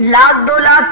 1,00,000, 2,00,000,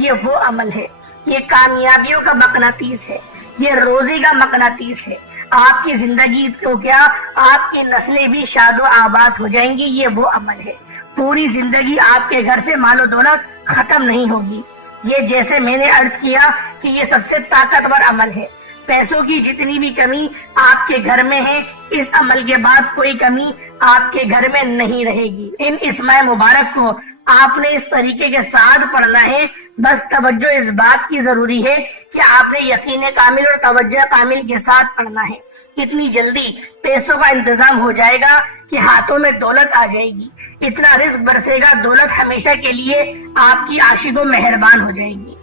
یہ وہ عمل ہے، یہ کامیابیوں کا مقناطیس ہے، یہ روزی کا مقناطیس ہے۔ آپ کی زندگی کو کیا، آپ کی نسلیں بھی شاد و آباد ہو جائیں گی، یہ وہ عمل ہے۔ پوری زندگی آپ کے گھر سے مال و دولت ختم نہیں ہوگی۔ یہ جیسے میں نے عرض کیا کہ یہ سب سے طاقتور عمل ہے۔ پیسوں کی جتنی بھی کمی آپ کے گھر میں ہے، اس عمل کے بعد کوئی کمی آپ کے گھر میں نہیں رہے گی۔ ان اسماء مبارک کو آپ نے اس طریقے کے ساتھ پڑھنا ہے، بس توجہ اس بات کی ضروری ہے کہ آپ نے یقین کامل اور توجہ کامل کے ساتھ پڑھنا ہے۔ اتنی جلدی پیسوں کا انتظام ہو جائے گا کہ ہاتھوں میں دولت آ جائے گی، اتنا رزق برسے گا، دولت ہمیشہ کے لیے آپ کی عاشق و مہربان ہو جائے گی۔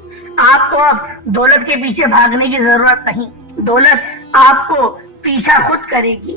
آپ کو اب دولت کے پیچھے بھاگنے کی ضرورت نہیں، دولت آپ کو پیچھا خود کرے گی۔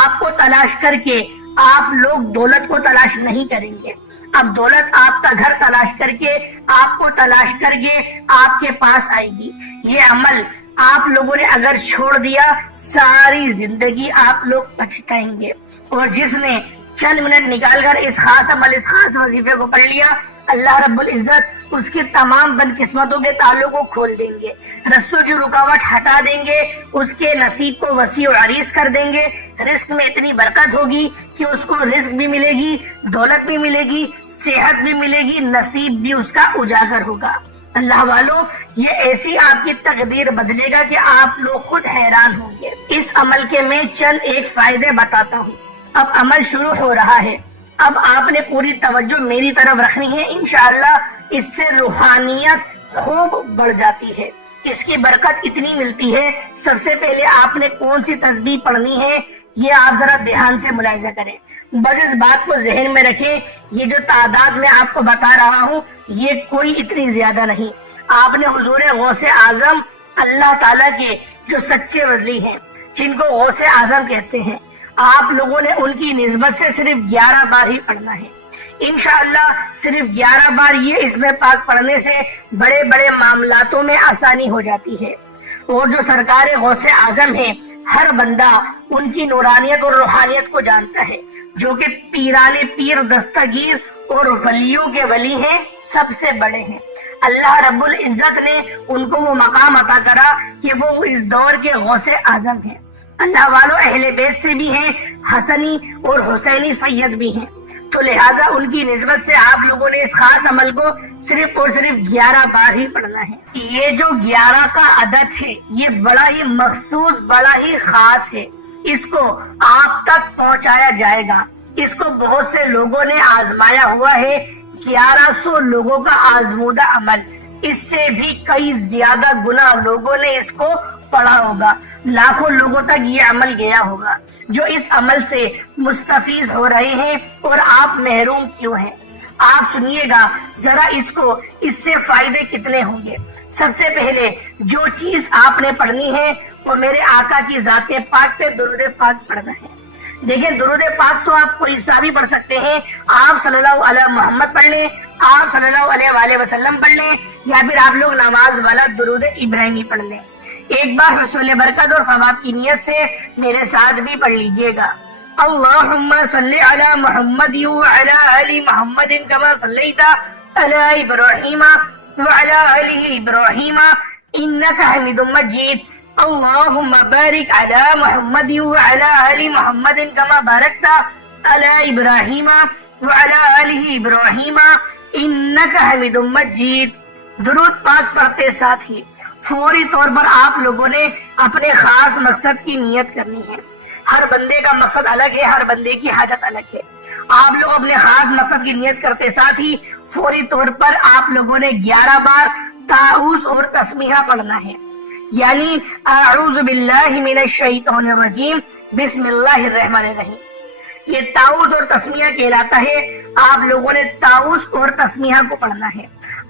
آپ کو تلاش کر کے آپ لوگ دولت کو تلاش نہیں کریں گے، اب دولت آپ کا گھر تلاش کر کے، آپ کو تلاش کر کے آپ کے پاس آئے گی۔ یہ عمل آپ لوگوں نے اگر چھوڑ دیا، ساری زندگی آپ لوگ پچھتائیں گے۔ اور جس نے چند منٹ نکال کر اس خاص عمل، اس خاص وظیفے کو پڑھ لیا، اللہ رب العزت اس کے تمام بدقسمتوں کے تعلق کو کھول دیں گے، رستوں کی رکاوٹ ہٹا دیں گے، اس کے نصیب کو وسیع و عریض کر دیں گے۔ رزق میں اتنی برکت ہوگی کہ اس کو رزق بھی ملے گی، دولت بھی ملے گی، صحت بھی ملے گی، نصیب بھی اس کا اجاگر ہوگا۔ اللہ والوں، یہ ایسی آپ کی تقدیر بدلے گا کہ آپ لوگ خود حیران ہوں گے۔ اس عمل کے میں چند ایک فائدے بتاتا ہوں۔ اب عمل شروع ہو رہا ہے، اب آپ نے پوری توجہ میری طرف رکھنی ہے، انشاءاللہ اس سے روحانیت خوب بڑھ جاتی ہے، اس کی برکت اتنی ملتی ہے۔ سب سے پہلے آپ نے کون سی تسبیح پڑھنی ہے، یہ آپ ذرا دھیان سے ملاحظہ کریں، بس اس بات کو ذہن میں رکھیں۔ یہ جو تعداد میں آپ کو بتا رہا ہوں، یہ کوئی اتنی زیادہ نہیں۔ آپ نے حضور غوث اعظم، اللہ تعالیٰ کے جو سچے ولی ہیں، جن کو غوث اعظم کہتے ہیں، آپ لوگوں نے ان کی نسبت سے صرف 11 بار ہی پڑھنا ہے۔ انشاءاللہ صرف 11 بار یہ اسم پاک پڑھنے سے بڑے بڑے معاملاتوں میں آسانی ہو جاتی ہے۔ اور جو سرکار غوث اعظم ہیں، ہر بندہ ان کی نورانیت اور روحانیت کو جانتا ہے، جو کہ پیران پیر دستگیر اور ولیوں کے ولی ہیں، سب سے بڑے ہیں۔ اللہ رب العزت نے ان کو وہ مقام عطا کرا کہ وہ اس دور کے غوث اعظم ہیں۔ اللہ والوں، اہل بیت سے بھی ہیں، حسنی اور حسینی سید بھی ہیں، تو لہٰذا ان کی نسبت سے آپ لوگوں نے اس خاص عمل کو صرف اور صرف 11 بار ہی پڑھنا ہے۔ یہ جو 11 کا عدد ہے، یہ بڑا ہی مخصوص، بڑا ہی خاص ہے، اس کو آپ تک پہنچایا جائے گا۔ اس کو بہت سے لوگوں نے آزمایا ہوا ہے، 1100 لوگوں کا آزمودہ عمل، اس سے بھی کئی زیادہ گنا لوگوں نے اس کو پڑھا ہوگا، لاکھوں لوگوں تک یہ عمل گیا ہوگا، جو اس عمل سے مستفیض ہو رہے ہیں، اور آپ محروم کیوں ہیں؟ آپ سنیے گا ذرا اس کو، اس سے فائدے کتنے ہوں گے۔ سب سے پہلے جو چیز آپ نے پڑھنی ہے وہ میرے آقا کی ذات پاک پہ درود پاک پڑھنا ہے۔ دیکھیں، درود پاک تو آپ کوئی حصہ بھی پڑھ سکتے ہیں، آپ صلی اللہ علیہ محمد پڑھ لیں، آپ صلی اللہ علیہ وآلہ وسلم پڑھ لیں، یا پھر آپ لوگ نماز والا درود ابراہیمی پڑھ لیں۔ ایک بار حصول برکت اور ثواب کی نیت سے میرے ساتھ بھی پڑھ لیجئے گا۔ اللہم صلی علی محمد وعلی آل محمد کما صلیت علی ابراہیم وعلی آل ابراہیم انکا حمید مجید۔ اللہم بارک علی محمد وعلی آل محمد کما بارکت علی ابراہیم وعلی آل ابراہیم انکا حمید مجید۔ درود پاک پڑھتے ساتھ ہی فوری طور پر آپ لوگوں نے اپنے خاص مقصد کی نیت کرنی ہے۔ ہر بندے کا مقصد الگ ہے، ہر بندے کی حاجت الگ ہے۔ آپ لوگ اپنے خاص مقصد کی نیت کرتے ساتھ ہی فوری طور پر آپ لوگوں نے 11 بار تعوذ اور تسمیہ پڑھنا ہے، یعنی اعوذ باللہ من الشیطان الرجیم بسم اللہ الرحمن الرحیم۔ یہ تعوذ اور تسمیہ کہلاتا ہے۔ آپ لوگوں نے تعوذ اور تسمیہ کو پڑھنا ہے۔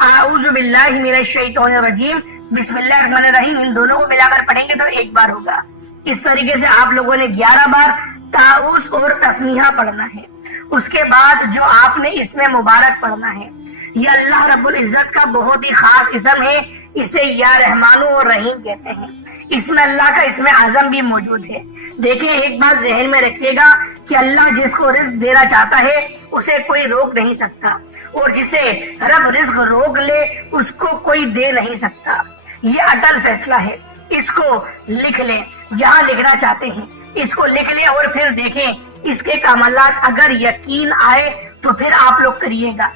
اعوذ باللہ من الشیطان الرجیم بسم اللہ الرحمن الرحیم، ان دونوں کو ملا کر پڑھیں گے تو ایک بار ہوگا۔ اس طریقے سے آپ لوگوں نے 11 بار تعوذ اور تسمیہ پڑھنا ہے۔ اس کے بعد جو آپ نے اسم مبارک پڑھنا ہے، یہ اللہ رب العزت کا بہت ہی خاص اسم ہے، اسے یا رحمانو اور رحیم کہتے ہیں۔ اس میں اللہ کا اسم اعظم بھی موجود ہے۔ دیکھیں ایک بات ذہن میں رکھیے گا کہ اللہ جس کو رزق دینا چاہتا ہے اسے کوئی روک نہیں سکتا، اور جسے رب رزق روک لے اس کو کوئی دے نہیں سکتا۔ یہ اٹل فیصلہ ہے، اس کو لکھ لیں، جہاں لکھنا چاہتے ہیں اس کو لکھ لیں، اور پھر دیکھیں اس کے کمالات اگر یقین آئے تو پھر آپ لوگ کریے گا۔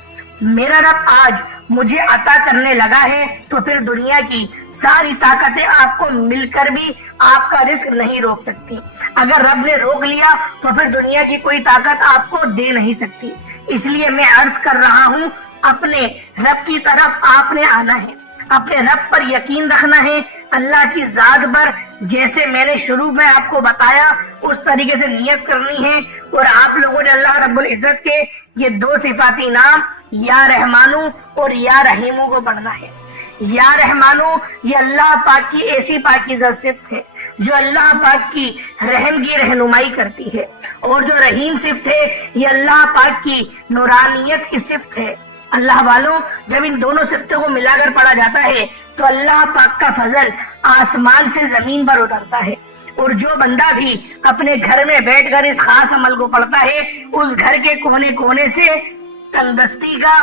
میرا رب آج مجھے عطا کرنے لگا ہے تو پھر دنیا کی ساری طاقتیں آپ کو مل کر بھی آپ کا رزق نہیں روک سکتی۔ اگر رب نے روک لیا تو پھر دنیا کی کوئی طاقت آپ کو دے نہیں سکتی۔ اس لیے میں عرض کر رہا ہوں، اپنے رب کی طرف آپ نے آنا ہے، اپنے رب پر یقین رکھنا ہے، اللہ کی ذات پر جیسے میں نے شروع میں آپ کو بتایا اس طریقے سے نیت کرنی ہے، اور آپ لوگوں نے اللہ رب العزت کے یہ دو صفاتی نام یا رحمانو اور یا رحیمو کو پڑھنا ہے۔ یا رحمانو یہ اللہ پاک کی ایسی پاکیزہ صفت ہے جو اللہ پاک کی رحم کی رہنمائی کرتی ہے، اور جو رحیم صفت ہے یہ اللہ پاک کی نورانیت کی صفت ہے۔ اللہ والوں، جب ان دونوں صفتوں کو ملا کر پڑھا جاتا ہے تو اللہ پاک کا فضل آسمان سے زمین پر اترتا ہے، اور جو بندہ بھی اپنے گھر میں بیٹھ کر اس خاص عمل کو پڑھتا ہے اس گھر کے کونے کونے سے تندرستی کا،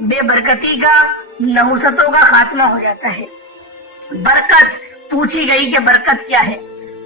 بے برکتی کا، نحوستوں کا خاتمہ ہو جاتا ہے۔ برکت پوچھی گئی کہ برکت کیا ہے،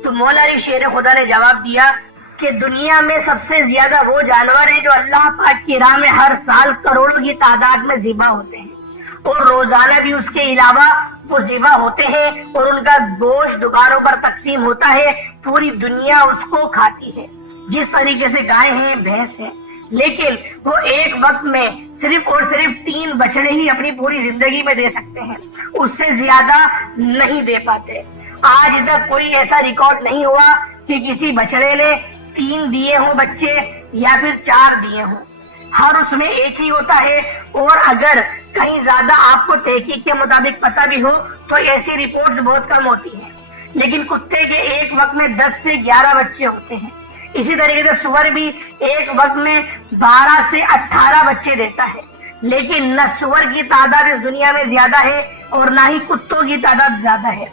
تو مولا علی شیر خدا نے جواب دیا کہ دنیا میں سب سے زیادہ وہ جانور ہیں جو اللہ پاک کی راہ میں ہر سال کروڑوں کی تعداد میں ذبح ہوتے ہیں، اور روزانہ بھی اس کے علاوہ وہ ذبح ہوتے ہیں، اور ان کا گوشت دکانوں پر تقسیم ہوتا ہے، پوری دنیا اس کو کھاتی ہے، جس طریقے سے گائے ہیں، بھینس ہیں۔ لیکن وہ ایک وقت میں صرف اور صرف 3 بچڑے ہی اپنی پوری زندگی میں دے سکتے ہیں، اس سے زیادہ نہیں دے پاتے۔ آج تک کوئی ایسا ریکارڈ نہیں ہوا کہ کسی بچڑے نے 3 دیے ہوں بچے یا پھر 4 دیے ہوں، ہر اس میں ایک ہی ہوتا ہے۔ اور اگر کہیں زیادہ آپ کو تحقیق کے مطابق پتہ بھی ہو تو ایسی رپورٹس بہت کم ہوتی ہیں، لیکن کتے کے ایک وقت میں 10 سے 11 بچے ہوتے ہیں۔ اسی طریقے سے سور بھی ایک وقت میں 12 سے 18 بچے دیتا ہے، لیکن نہ سور کی تعداد اس دنیا میں زیادہ ہے اور نہ ہی کتوں کی تعداد زیادہ ہے۔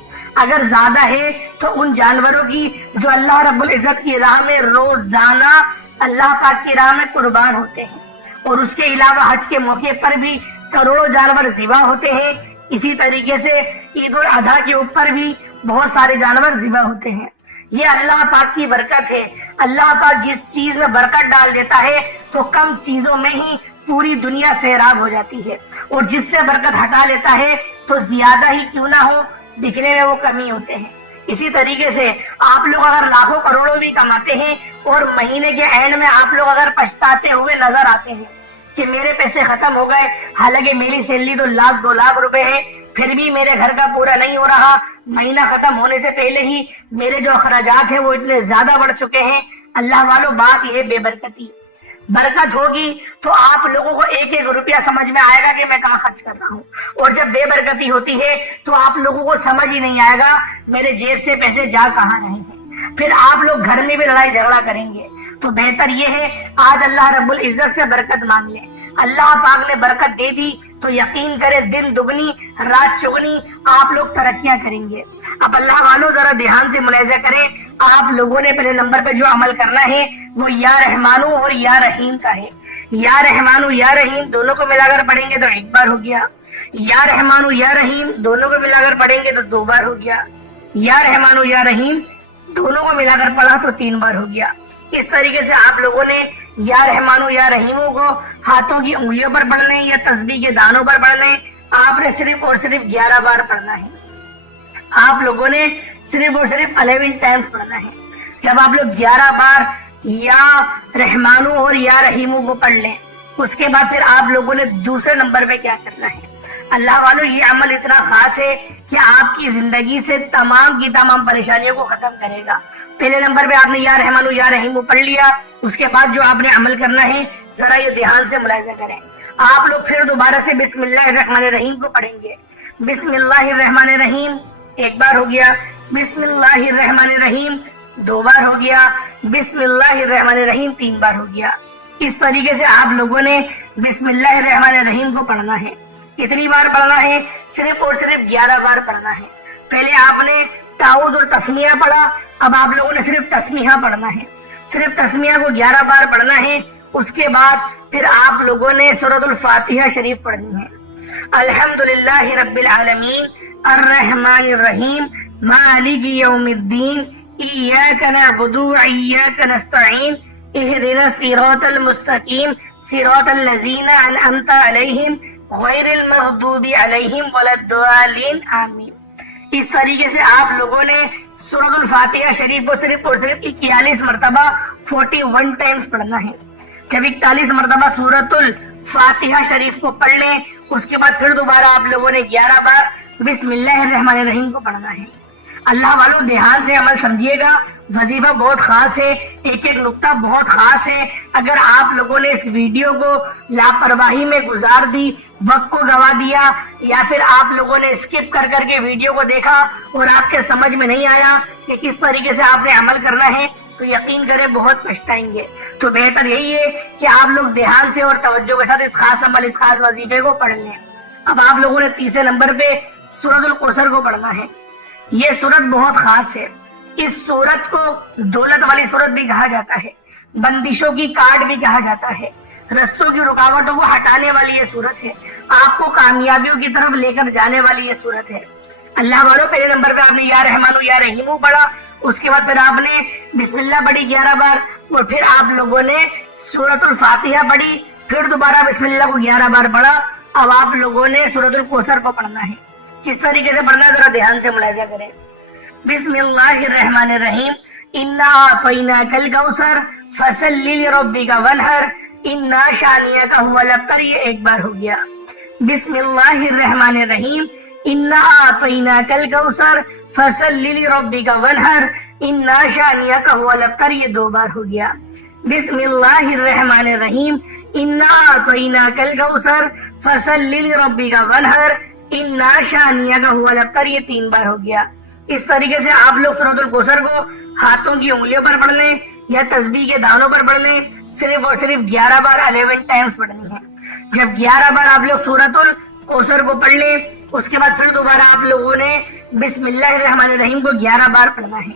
اگر زیادہ ہے تو ان جانوروں کی جو اللہ رب العزت کی راہ میں روزانہ اللہ پاک کی راہ میں قربان ہوتے ہیں، اور اس کے علاوہ حج کے موقع پر بھی کروڑوں جانور ذبح ہوتے ہیں۔ اسی طریقے سے عید الاضحیٰ کے اوپر بھی بہت سارے جانور ذبح ہوتے ہیں۔ یہ اللہ پاک کی برکت ہے۔ اللہ پاک جس چیز میں برکت ڈال دیتا ہے تو کم چیزوں میں ہی پوری دنیا سیراب ہو جاتی ہے، اور جس سے برکت ہٹا لیتا ہے تو زیادہ ہی کیوں نہ ہو دکھنے میں وہ کمی ہوتے ہیں۔ اسی طریقے سے آپ لوگ اگر لاکھوں کروڑوں بھی کماتے ہیں اور مہینے کے اینڈ میں آپ لوگ اگر پچھتاتے ہوئے نظر آتے ہیں کہ میرے پیسے ختم ہو گئے، حالانکہ میری سیلری تو 1,00,000 2,00,000 روپے ہے، پھر بھی میرے گھر کا پورا نہیں ہو رہا، مہینہ ختم ہونے سے پہلے ہی میرے جو اخراجات ہیں وہ اتنے زیادہ بڑھ چکے ہیں۔ اللہ والوں، بات یہ بے برکتی۔ برکت ہوگی تو آپ لوگوں کو ایک ایک روپیہ سمجھ میں آئے گا کہ میں کہاں خرچ کر رہا ہوں، اور جب بے برکتی ہوتی ہے تو آپ لوگوں کو سمجھ ہی نہیں آئے گا میرے جیب سے پیسے جا کہاں رہے ہیں، پھر آپ لوگ گھر میں بھی لڑائی جھگڑا کریں گے۔ تو بہتر یہ ہے آج اللہ رب العزت سے برکت مانگ لیں۔ اللہ پاک نے برکت دے دی تو یقین کرے دن دگنی رات چگنی آپ لوگ ترقیاں کریں گے۔ اب اللہ والوں ذرا دھیان سے ملاحظہ کریں، آپ لوگوں نے پہلے نمبر پہ جو عمل کرنا ہے وہ یا رحمانو اور یا رحیم کا ہے۔ یا رحمانو یا رحیم دونوں کو ملا کر پڑھیں گے تو 1 بار ہو گیا، یا رحمانو یا رحیم دونوں کو ملا کر پڑھیں گے تو 2 بار ہو گیا، یا رحمانو یا رحیم دونوں کو ملا کر پڑھا تو 3 بار ہو گیا۔ اس طریقے سے آپ لوگوں نے یا رحمانو یا رحیموں کو ہاتھوں کی انگلیوں پر پڑھ لیں یا تسبیح کے دانوں پر پڑھ لیں۔ آپ نے صرف اور صرف 11 بار پڑھنا ہے۔ آپ لوگوں نے صرف اور صرف 11 ٹائمز پڑھنا ہے۔ جب آپ لوگ 11 بار یا رحمانو اور یا رحیموں کو پڑھ لیں، اس کے بعد پھر آپ لوگوں نے دوسرے نمبر پہ کیا کرنا ہے۔ اللہ والوں، یہ عمل اتنا خاص ہے کہ آپ کی زندگی سے تمام کی تمام پریشانیوں کو ختم کرے گا۔ پہلے نمبر پہ آپ نے یا رحمانو یا رحیمو پڑھ لیا، اس کے بعد جو آپ نے عمل کرنا ہے ذرا یہ دھیان سے ملاحظہ کریں۔ آپ لوگ پھر دوبارہ سے بسم اللہ الرحمن الرحیم کو پڑھیں گے۔ بسم اللہ الرحمن الرحیم 1 بار ہو گیا، بسم اللہ الرحمن الرحیم 2 بار ہو گیا، بسم اللہ الرحمن الرحیم 3 بار ہو گیا۔ اس طریقے سے آپ لوگوں نے بسم اللہ الرحمن الرحیم کو پڑھنا ہے۔ کتنی بار پڑھنا ہے؟ صرف اور صرف 11 بار پڑھنا ہے۔ پہلے آپ نے تعوذ اور تسمیہ پڑھا، اب آپ لوگوں نے صرف تسمیہ پڑھنا ہے، صرف تسمیہ کو 11 بار پڑھنا ہے۔ اس کے بعد پھر آپ لوگوں نے سورۃ الفاتحہ شریف پڑھنی ہے۔ الحمدللہ رب العالمین الرحمن الرحیم مالک یوم الدین ایاک نعبد و ایاک نستعین اہدنا الصراط المستقیم صراط الذین انعمت علیہم غیر المغضوب علیہم ولا الضالین آمین۔ اس طریقے سے آپ لوگوں نے سورۃ الفاتحہ شریف کو صرف اور صرف 41 مرتبہ 41 ٹائمز پڑھنا ہے۔ جب 41 مرتبہ سورۃ الفاتحہ شریف کو پڑھ لیں، اس کے بعد پھر دوبارہ آپ لوگوں نے 11 بار بسم اللہ الرحمن الرحیم کو پڑھنا ہے۔ اللہ والوں دھیان سے عمل سمجھیے گا، وظیفہ بہت خاص ہے، ایک ایک نقطہ بہت خاص ہے۔ اگر آپ لوگوں نے اس ویڈیو کو لاپرواہی میں گزار دی، وقت کو گوا دیا، یا پھر آپ لوگوں نے اسکپ کر کر کے ویڈیو کو دیکھا اور آپ کے سمجھ میں نہیں آیا کہ کس طریقے سے آپ نے عمل کرنا ہے، تو یقین کریں بہت پچھتائیں گے۔ تو بہتر یہی ہے کہ آپ لوگ دھیان سے اور توجہ کے ساتھ اس خاص عمل، اس خاص وظیفے کو پڑھ لیں۔ اب آپ لوگوں نے تیسرے نمبر پہ سورۃ الکوثر کو پڑھنا ہے۔ یہ سورت بہت خاص ہے۔ اس سورت کو دولت والی سورت بھی کہا جاتا ہے، بندشوں کی کاٹ بھی کہا جاتا ہے، رستوں کی رکاوٹوں کو ہٹانے والی یہ سورت ہے، آپ کو کامیابیوں کی طرف لے کر جانے والی یہ سورت ہے۔ اللہ والوں پہلے نمبر پہ آپ نے یا رحمانو یا رحیمو پڑھا، اس کے بعد پھر آپ نے بسم اللہ پڑھی 11 بار، اور پھر آپ لوگوں نے سورۃ الفاتحہ پڑھی، پھر دوبارہ بسم اللہ کو 11 بار پڑھا۔ اب آپ لوگوں نے سورۃ الکوثر کو پڑھنا ہے۔ کس طریقے سے پڑھنا ہے ذرا دھیان سے ملاحظہ کریں۔ بسم اللہ الرحمن الرحیم انا اعطیناک الکوثر فصل لربک وانحر انا شانئک هو الابتر، یہ ایک بار ہو گیا۔ بسم اللہ الرحمن الرحیم انا اعطیناک الکوثر فصل لربک وانحر انا شانئک هو الابتر، یہ 2 بار ہو گیا۔ بسم اللہ الرحمن الرحیم انا اعطیناک الکوثر فصل لربک وانحر انا شانئک هو الابتر، یہ 3 بار ہو گیا۔ اس طریقے سے آپ لوگ سورۃ الکوثر کو ہاتھوں کی انگلیوں پر پڑھ لیں یا تسبیح کے دانوں پر پڑھ لیں، صرف اور صرف 11 بار 11 ٹائمز پڑھنی ہے۔ جب 11 بار آپ لوگ سورۃ الکوثر کو پڑھ لیں، اس کے بعد پھر دوبارہ آپ لوگوں نے بسم اللہ الرحمن الرحیم کو 11 بار پڑھنا ہے۔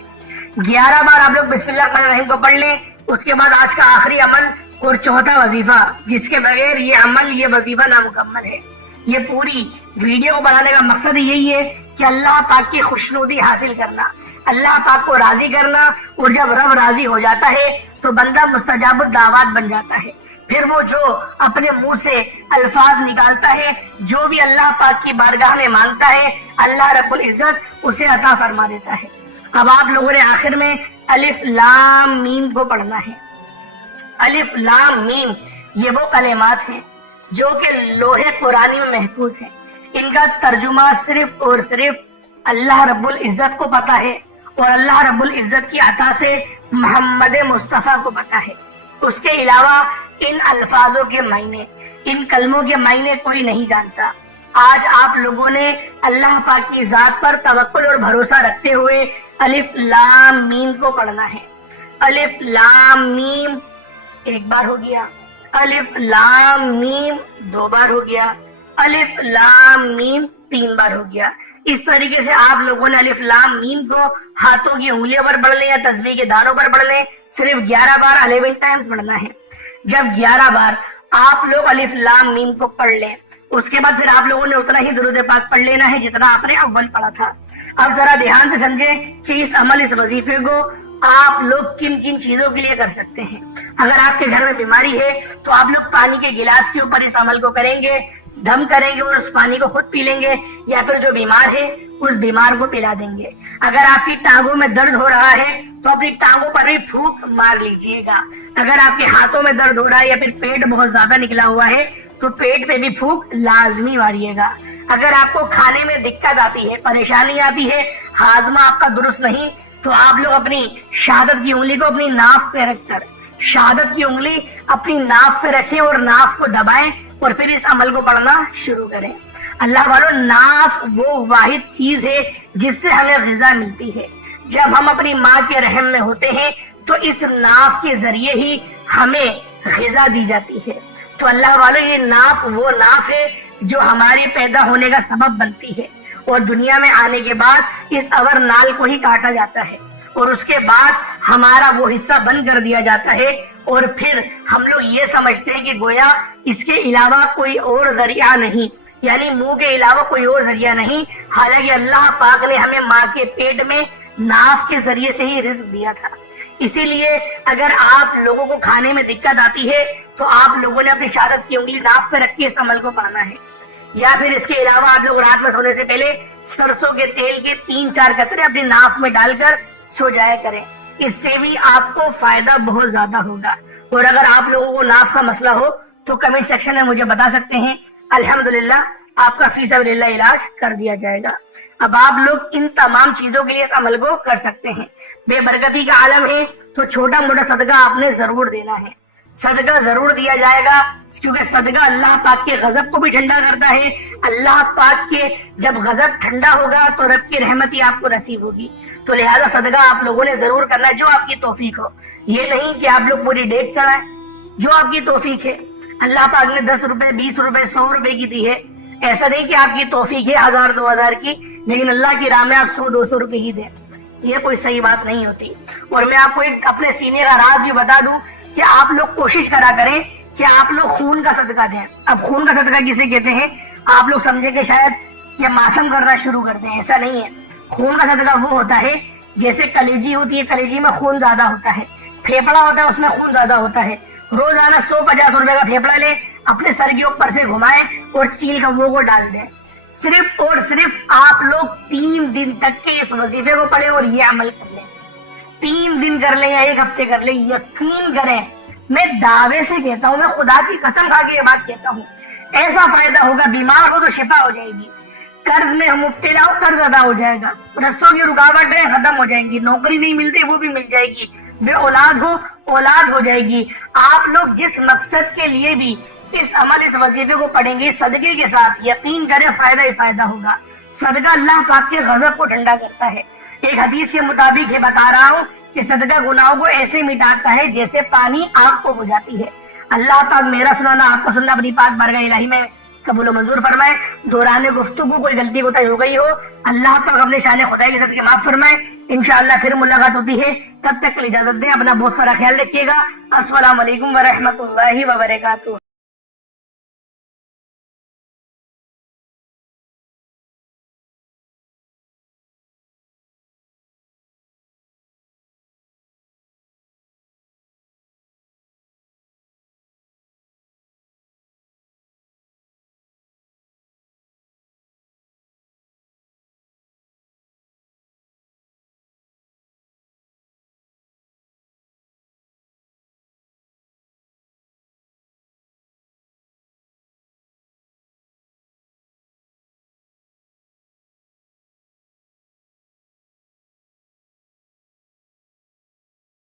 11 بار آپ لوگ بسم اللہ الرحمن الرحیم کو پڑھ لیں، اس کے بعد آج کا آخری عمل اور چوتھا وظیفہ، جس کے بغیر یہ عمل، یہ وظیفہ نامکمل ہے۔ یہ پوری ویڈیو کو بنانے کا مقصد یہی ہے کہ اللہ پاک کی خوشنودی حاصل کرنا، اللہ پاک کو راضی کرنا، اور جب رب راضی ہو جاتا ہے تو بندہ مستجاب الدعوات بن جاتا ہے۔ پھر وہ جو اپنے منہ سے الفاظ نکالتا ہے، جو بھی اللہ پاک کی بارگاہ میں مانگتا ہے، اللہ رب العزت اسے عطا فرما دیتا ہے۔ اب آپ لوگوں نے آخر میں الف لام میم کو پڑھنا ہے۔ الف لام میم یہ وہ کلمات ہیں جو کہ لوح قرآنی میں محفوظ ہیں۔ ان کا ترجمہ صرف اور صرف اللہ رب العزت کو پتا ہے، اور اللہ رب العزت کی عطا سے محمد مصطفیٰ کو پتا ہے۔ اس کے علاوہ ان الفاظوں کے معنی، ان کلموں کے معنی کوئی نہیں جانتا۔ آج آپ لوگوں نے اللہ پاک کی ذات پر توکل اور بھروسہ رکھتے ہوئے الف لام میم کو پڑھنا ہے۔ الف لام میم 1 بار ہو گیا، الف لام میم 2 بار ہو گیا، الف لام میم 3 بار ہو گیا۔ اس طریقے سے آپ لوگوں نے الف لام میم کو ہاتھوں کی انگلیوں پر پڑھ لیں یا تسبیح کے دانوں پر پڑھ لیں، صرف 11 بار 11 ٹائمز پڑھنا ہے۔ جب 11 بار آپ لوگ الف لام میم کو پڑھ لیں، اس کے بعد پھر آپ لوگوں نے اتنا ہی درود پاک پڑھ لینا ہے جتنا آپ نے اول پڑھا تھا۔ اب ذرا دھیان سے سمجھیں کہ اس عمل، اس وظیفے کو آپ لوگ کن کن چیزوں کے لیے کر سکتے ہیں۔ اگر آپ کے گھر میں بیماری ہے تو آپ لوگ پانی کے گلاس کے اوپر اس عمل کو کریں گے، دم کریں گے اور اس پانی کو خود پی لیں گے، یا پھر جو بیمار ہے اس بیمار کو پلا دیں گے۔ اگر آپ کی ٹانگوں میں درد ہو رہا ہے تو اپنی ٹانگوں پر بھی پھونک مار لیجئے گا۔ اگر آپ کے ہاتھوں میں درد ہو رہا ہے یا پھر پیٹ بہت زیادہ نکلا ہوا ہے تو پیٹ پہ بھی پھونک لازمی ماریے گا۔ اگر آپ کو کھانے میں دقت آتی ہے، پریشانی آتی ہے، ہاضمہ آپ کا درست نہیں، تو آپ لوگ اپنی شہادت کی انگلی کو اپنی ناف پہ رکھ کر، شہادت کی انگلی اپنی ناف پہ رکھیں اور ناف کو دبائیں اور پھر اس عمل کو پڑھنا شروع کریں۔ اللہ والوں، ناف وہ واحد چیز ہے جس سے ہمیں غذا ملتی ہے۔ جب ہم اپنی ماں کے رحم میں ہوتے ہیں تو اس ناف کے ذریعے ہی ہمیں غذا دی جاتی ہے۔ تو اللہ والوں، یہ ناف وہ ناف ہے جو ہمارے پیدا ہونے کا سبب بنتی ہے، اور دنیا میں آنے کے بعد اس اور نال کو ہی کاٹا جاتا ہے اور اس کے بعد ہمارا وہ حصہ بند کر دیا جاتا ہے اور پھر ہم لوگ یہ سمجھتے ہیں کہ گویا اس کے علاوہ کوئی اور ذریعہ نہیں، یعنی منہ کے علاوہ کوئی اور ذریعہ نہیں، حالانکہ اللہ پاک نے ہمیں ماں کے پیٹ میں ناف کے ذریعے سے ہی رزق دیا تھا۔ اسی لیے اگر آپ لوگوں کو کھانے میں دقت آتی ہے تو آپ لوگوں نے اپنی شہادت کی انگلی ناف پہ رکھ کے اس عمل کو پڑھنا ہے، یا پھر اس کے علاوہ آپ لوگ رات میں سونے سے پہلے سرسوں کے تیل کے 3-4 قطرے اپنی ناف میں ڈال کر سو جایا کریں، اس سے بھی آپ کو فائدہ بہت زیادہ ہوگا۔ اور اگر آپ لوگوں کو ناف کا مسئلہ ہو تو کمنٹ سیکشن میں مجھے بتا سکتے ہیں، الحمدللہ آپ کا فی سبیل اللہ علاج کر دیا جائے گا۔ اب آپ لوگ ان تمام چیزوں کے لیے اس عمل کو کر سکتے ہیں۔ بے برکتی کا عالم ہے تو چھوٹا موٹا صدقہ آپ نے ضرور دینا ہے، صدقہ ضرور دیا جائے گا، کیونکہ صدقہ اللہ پاک کے غضب کو بھی ٹھنڈا کرتا ہے۔ اللہ پاک کے جب غضب ٹھنڈا ہوگا تو رب کی رحمت ہی آپ کو نصیب ہوگی، تو لہذا صدقہ آپ لوگوں نے ضرور کرنا ہے جو آپ کی توفیق ہو۔ یہ نہیں کہ آپ لوگ پوری ڈیٹ چڑھائیں، جو آپ کی توفیق ہے۔ اللہ پاک نے 10 روپے 20 روپے 100 روپے کی دی ہے، ایسا نہیں کہ آپ کی توفیق ہے 1000 2000 کی لیکن اللہ کی راہ میں آپ 100 200 روپے ہی دیں، یہ کوئی صحیح بات نہیں ہوتی۔ اور میں آپ کو ایک اپنے سینے کا راز بھی بتا دوں کہ آپ لوگ کوشش کرا کریں کہ آپ لوگ خون کا صدقہ دیں۔ اب خون کا صدقہ کسے کہتے ہیں آپ لوگ سمجھیں کہ شاید کہ ماتم کرنا شروع کر دیں، ایسا نہیں ہے۔ خون کا صدقہ وہ ہوتا ہے جیسے کلیجی ہوتی ہے، کلیجی میں خون زیادہ ہوتا ہے، پھیپڑا ہوتا ہے اس میں خون زیادہ ہوتا ہے، روزانہ 150 روپے کا پھیپڑا لیں، اپنے سر کے اوپر سے گھمائیں اور چیل کا وہ ڈال دیں۔ صرف اور صرف آپ لوگ 3 دن تک کے اس وظیفے کو پڑھیں اور یہ عمل کر لیں، 3 دن کر لیں یا 1 ہفتے کر لیں، یقین کریں میں دعوے سے کہتا ہوں، میں خدا کی قسم کھا کے یہ بات کہتا ہوں، ایسا فائدہ ہوگا، بیمار ہو تو شفا ہو جائے گی، قرض میں مبتلا ہو قرض ادا ہو جائے گا، رستوں کی رکاوٹیں ختم ہو جائیں گی، نوکری نہیں ملتی وہ بھی مل جائے گی، بے اولاد ہو اولاد ہو جائے گی۔ آپ لوگ جس مقصد کے لیے بھی اس عمل اس وظیفے کو پڑھیں گے صدقے کے ساتھ، یقین کریں فائدہ ہی فائدہ ہوگا۔ صدقہ اللہ پاک کے غضب کو ٹھنڈا کرتا ہے۔ ایک حدیث کے مطابق یہ بتا رہا ہوں کہ صدقہ گناہوں کو ایسے مٹاتا ہے جیسے پانی آگ کو بجھاتی ہے۔ اللہ پاک میرا سنانا آپ کا سننا اپنی پاک بارگاہ الہی میں قبول و منظور فرمائے۔ دوران گفتگو کوئی غلطی کوتاہی ہو گئی ہو اللہ پاک اپنے شان خدائی کے صدقے معاف فرمائے۔ انشاءاللہ پھر ملاقات ہوتی ہے، تب تک کے لیے اجازت دیں، اپنا بہت سارا خیال رکھیے گا۔ السلام علیکم ورحمۃ اللہ وبرکاتہ۔